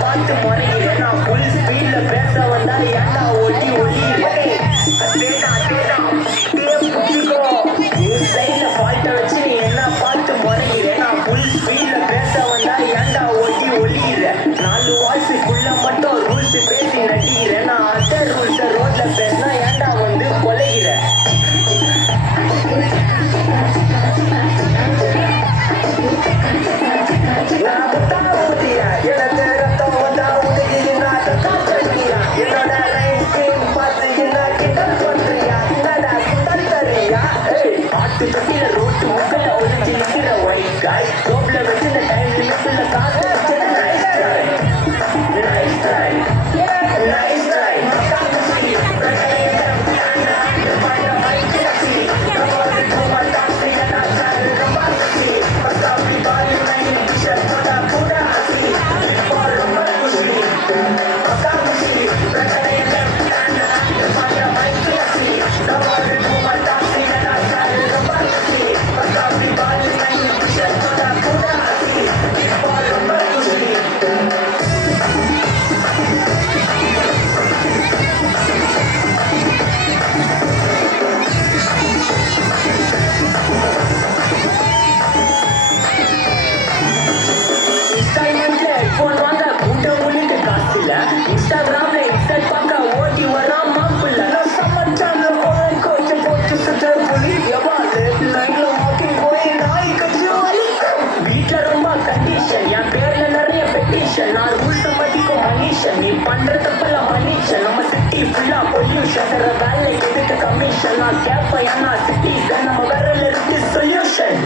பார்த்து முறைகிறேன் நான் ஃபுல் ஸ்பீட்ல பேச வந்தா ஏன்டா ஒட்டி ஒளியிறேன் ஃபால்ட்டை வச்சு நீ என்ன பார்த்து முறைகிறேன் நான் ஃபுல் ஸ்பீட்ல பேச வந்தா ஏன்டா ஒட்டி ஒளியிறேன் 4 வாய்ஸுக்குள்ள மட்டும் ரூல்ஸ் பேசி நடிக்கிறேன் நான் அதர் ரூல்ஸை ரோட்ல பேசினா ஏன்டா வந்து கொலைகிறேன் தொட்டில ரோட்டு முக்கல ஒழிஞ்சு நிக்கிற ஒயிட் காய் ரோப்ல வச்சு இந்த டைம் லிமிட்ல காசு நைஸ் ட்ரை நைஸ் ட்ரை இன்ஸ்டாகிராம்ல எக்ஸல் பார்க்க ஓடி வரா மாப்பிள்ள நான் சமைச்சாங்க கோச்சு போட்டு சுத்த புலி எவா லைன்ல மாட்டி போய் நாய் கட்சி வீட்டுல ரொம்ப கண்டிஷன் என் பேர்ல நிறைய பெட்டிஷன் நான் ரூல்ஸ் மதிக்கும் மனுஷன் நீ பண்ற தப்பெல்லாம் மனுஷன் நம்ம சிட்டி ஃபுல்லா பொல்யூஷன் தர வேலை எதுக்கு கமிஷன் நான் கேட்பேன் ஏன்னா சிட்டிசன் நம்ம விரல இருக்கு சொல்யூஷன்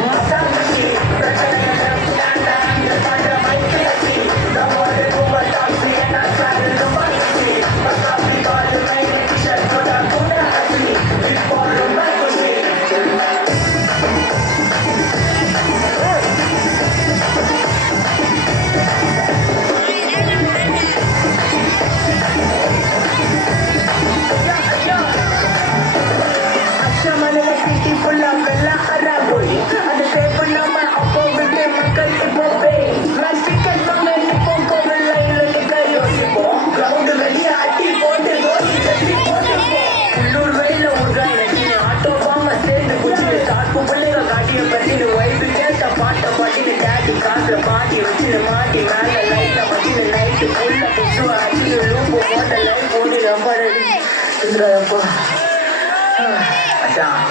மாட்டி வச்சு மாட்டி மேல லைட்ல வச்சு நைட்டு ஃபுல்லா புதுசு அடிச்சு லூப்பு போட்ட லைட் போட்டு ரொம்ப ரெடி அதான்